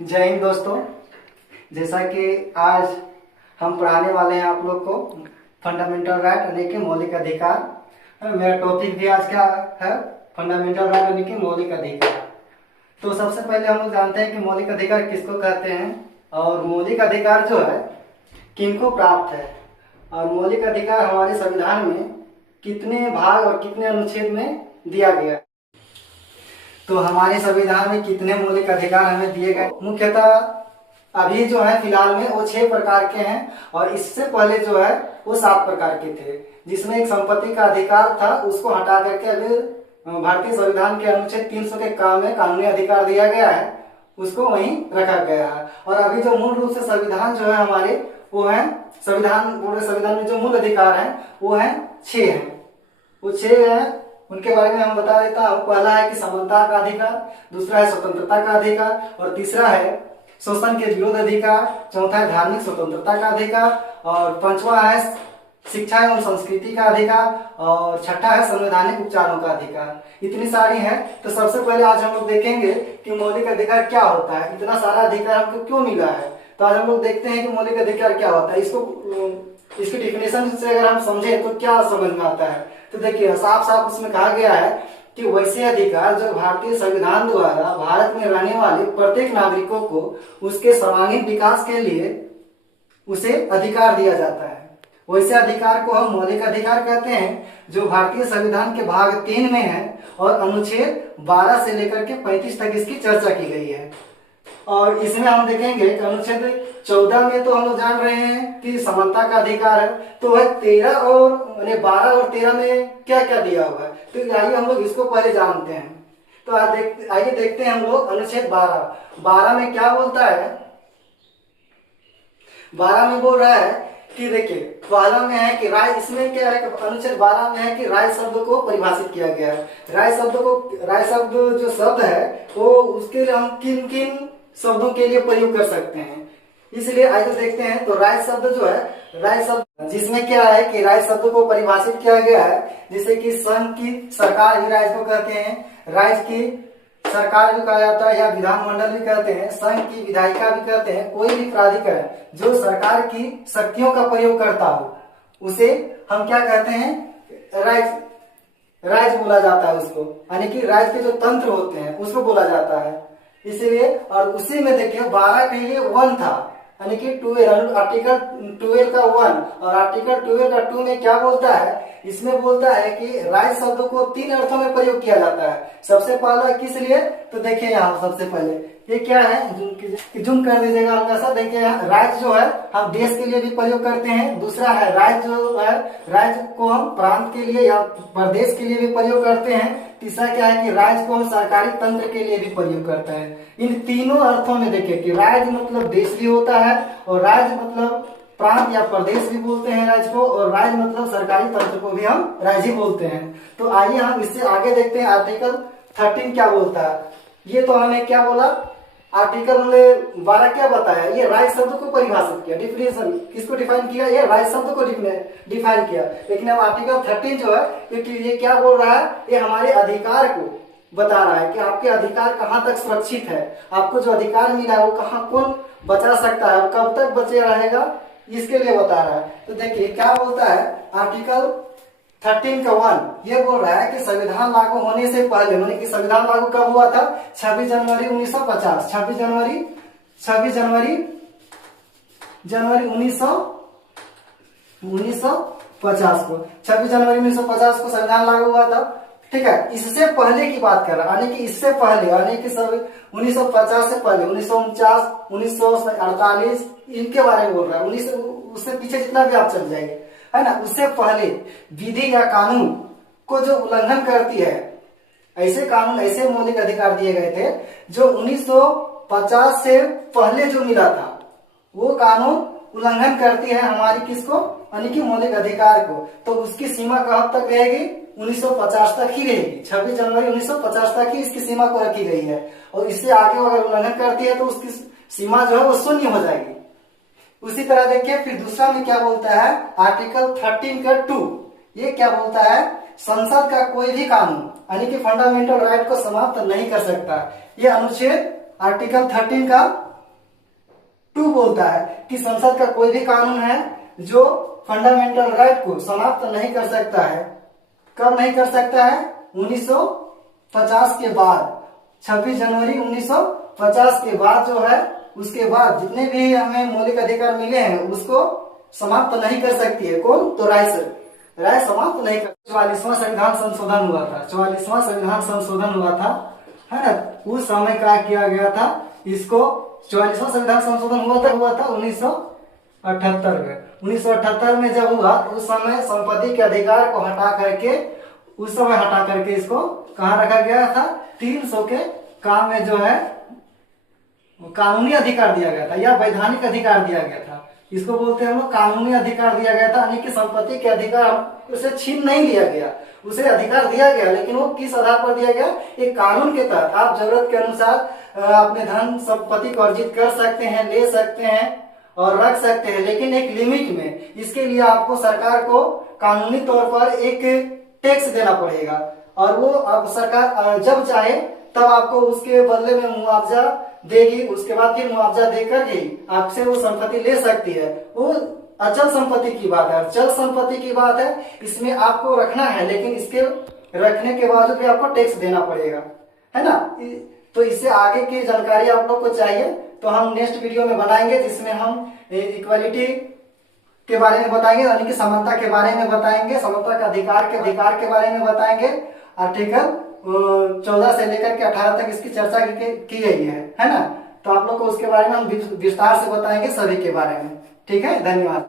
जय हिंद दोस्तों। जैसा कि आज हम पढ़ाने वाले हैं आप लोग को फंडामेंटल राइट यानी कि मौलिक अधिकार। मेरा टॉपिक भी आज का है फंडामेंटल राइट यानी कि मौलिक अधिकार। तो सबसे पहले हम लोग जानते हैं कि मौलिक अधिकार किसको कहते हैं और मौलिक अधिकार जो है किनको प्राप्त है और मौलिक अधिकार हमारे संविधान में कितने भाग और कितने अनुच्छेद में दिया गया है। तो हमारे संविधान में कितने मौलिक अधिकार हमें दिए गए, मुख्यतः अभी जो है फिलहाल में वो 6 प्रकार के हैं और इससे पहले जो है वो 7 प्रकार के थे, जिसमें एक संपत्ति का अधिकार था, उसको हटा करके अभी भारतीय संविधान के अनुच्छेद 300 के काम में कानूनी अधिकार दिया गया है, उसको वहीं रखा गया है। और अभी जो मूल रूप से संविधान जो है हमारे वो है संविधान में जो मूल अधिकार है वो है 6 है। वो 6 है, उनके बारे में हम बता देता हूँ। पहला है कि समानता का अधिकार, दूसरा है स्वतंत्रता का अधिकार और तीसरा है शोषण के विरोध अधिकार, चौथा है धार्मिक स्वतंत्रता का अधिकार और पांचवा है शिक्षा एवं संस्कृति का अधिकार और छठा है संवैधानिक उपचारों का अधिकार। इतनी सारी है। तो सबसे पहले आज हम लोग देखेंगे कि मौलिक अधिकार क्या होता है, इतना सारा अधिकार हमको क्यों मिला है। तो आज हम लोग देखते हैं कि मौलिक अधिकार क्या होता है। इसकी डिफिनेशन से अगर हम समझे तो क्या समझ में आता है। तो देखिए साफ साफ उसमें कहा गया है कि वैसे अधिकार जो भारतीय संविधान द्वारा भारत में रहने वाले प्रत्येक नागरिकों को उसके सर्वांगीण विकास के लिए उसे अधिकार दिया जाता है। वैसे अधिकार को हम मौलिक अधिकार कहते हैं, जो भारतीय संविधान के भाग 3 में है और अनुच्छेद 12 से लेकर के 35 तक इसकी चर्चा की गई है। और इसमें हम देखेंगे कि अनुच्छेद 14 में तो हम लोग जान रहे हैं कि समानता का अधिकार है, तो वह 13 और 12 और 13 में क्या क्या दिया हुआ है। तो आइए हम लोग इसको पहले जानते हैं। तो आइए देखते हैं हम लोग अनुच्छेद 12 में क्या बोलता है। 12 में बोल रहा है कि देखिए पहला में है कि राय, इसमें क्या है कि अनुच्छेद 12 में है कि राय शब्द को परिभाषित किया गया है। राय शब्द जो शब्द है वो उसके लिए हम किन किन शब्दों के लिए प्रयोग कर सकते हैं, इसलिए आइए देखते हैं। तो राय शब्द जो है, राय शब्द जिसमें क्या है कि राय शब्द को परिभाषित किया गया है, जैसे कि संघ की सरकार भी राज्य को कहते हैं, राज्य की सरकार भी कहा जाता है या विधानमंडल भी कहते हैं, संघ की विधायिका भी कहते हैं। कोई भी प्राधिकरण जो सरकार की शक्तियों का प्रयोग करता हो उसे हम क्या कहते हैं, राज्य बोला जाता है उसको, यानी कि राज्य के जो तंत्र होते हैं उसको बोला जाता है। इसलिए और उसी में देखिए 12 के लिए 1 था, यानी कि 12 आर्टिकल 12 का 1 और आर्टिकल 12 का 2 में क्या बोलता है, इसमें बोलता है कि राय शब्द को 3 अर्थों में प्रयोग किया जाता है। सबसे पहला किस लिए, तो देखिए यहाँ सबसे पहले ये क्या है, जूम कर दीजिएगा हल्का सा। देखिए यहाँ राज्य जो है हम देश के लिए भी प्रयोग करते हैं। दूसरा है राज्य जो है, राज्य को हम प्रांत के लिए या प्रदेश के लिए भी प्रयोग करते हैं। तीसरा क्या है कि राज्य को हम सरकारी तंत्र के लिए भी प्रयोग करते हैं। इन तीनों अर्थों में देखिए कि राज्य मतलब देश भी होता है और राज्य मतलब प्रांत या प्रदेश भी बोलते हैं राज्य को, और राज्य मतलब सरकारी तंत्र को भी हम राज्य बोलते हैं। तो आइए हम इससे आगे देखते हैं आर्टिकल 13 क्या बोलता है। ये तो हमें क्या बोला, आर्टिकल 12 क्या बताया, ये राय शब्द को परिभाषित किया, डिफिनेशन किसको डिफाइन किया, ये राय शब्द को डिफाइन किया। लेकिन अब आर्टिकल 13 जो है ये क्या बोल रहा है, ये हमारे अधिकार को बता रहा है कि आपके अधिकार कहाँ तक सुरक्षित है, आपको जो अधिकार मिला है वो कहाँ कौन बचा सकता है, कब तक बचे रहेगा, इसके लिए बता रहा है। तो देखिए क्या बोलता है आर्टिकल 13 का 1, ये बोल रहा है कि संविधान लागू होने से पहले, मतलब कि संविधान लागू कब हुआ था, 26 जनवरी 1950, 26 जनवरी 1950 को, 26 जनवरी 1950 को संविधान लागू हुआ था। ठीक है, इससे पहले की बात कर रहा है, यानी कि इससे पहले, यानी कि सब 1950 से पहले 1949, 1948 इनके बारे में बोल रहा है। उससे पीछे जितना भी आप चल जाएंगे है ना, उससे पहले विधि या कानून को जो उल्लंघन करती है, ऐसे कानून ऐसे मौलिक अधिकार दिए गए थे जो 1950 से पहले जो मिला था वो कानून उल्लंघन करती है हमारी किसको, यानी कि मौलिक अधिकार को। तो उसकी सीमा कब तक रहेगी, 1950 तक ही रहेगी। 26 जनवरी 1950 तक ही इसकी सीमा को रखी गई है, और इससे आगे अगर उल्लंघन करती है तो उसकी सीमा जो है वो शून्य हो जाएगी। उसी तरह देखिए फिर दूसरा में क्या बोलता है, आर्टिकल 13 का 2, ये क्या बोलता है, संसद का कोई भी कानून यानी कि फंडामेंटल राइट को समाप्त नहीं कर सकता। ये अनुच्छेद आर्टिकल 13 का 2 बोलता है कि संसद का कोई भी कानून है जो फंडामेंटल राइट को समाप्त नहीं कर सकता है। कब नहीं कर सकता है? 1950 के बाद, 26 जनवरी 1950 के बाद जो है, उसके बाद जितने भी हमें मौलिक अधिकार मिले हैं उसको समाप्त नहीं कर सकती है। कौन? तो राय समाप्त नहीं कर। 44वां संविधान संशोधन हुआ था, 44वां संविधान संशोधन हुआ था, है ना। उस समय क्या किया गया था? इसको 44वां संविधान संशोधन हुआ था 1978 में। 1978 में जब हुआ उस समय संपत्ति के अधिकार को हटा करके इसको कहाँ रखा गया था? 300 के काम में जो है कानूनी अधिकार दिया गया था या वैधानिक अधिकार दिया गया था। इसको बोलते हैं हम लोग कानूनी अधिकार दिया गया था, यानी कि संपत्ति के अधिकार उसे छीन नहीं लिया गया, उसे अधिकार दिया गया, लेकिन वो किस आधार पर दिया गया? एक कानून के तहत आप जरूरत के अनुसार अपने धन संपत्ति को अर्जित कर सकते हैं, ले सकते हैं और रख सकते हैं, लेकिन एक लिमिट में। इसके लिए आपको सरकार को कानूनी तौर पर एक टैक्स देना पड़ेगा और वो अब सरकार जब चाहे तब आपको उसके बदले में मुआवजा देगी। उसके बाद फिर मुआवजा देकर ही आपसे वो संपत्ति ले सकती है। वो अचल संपत्ति की बात है, चल संपत्ति की बात है, इसमें आपको रखना है, लेकिन इसके रखने के बाद भी आपको टैक्स देना पड़ेगा, है ना। तो इससे आगे की जानकारी आप लोग को चाहिए तो हम नेक्स्ट वीडियो में बनाएंगे, जिसमें हम इक्वालिटी के बारे में बताएंगे, यानी कि समानता के बारे में बताएंगे, समानता का अधिकार के बारे में बताएंगे। आर्टिकल 14 से लेकर के 18 तक इसकी चर्चा की गई है ना। तो आप लोग को उसके बारे में हम विस्तार से बताएंगे, सभी के बारे में। ठीक है, धन्यवाद।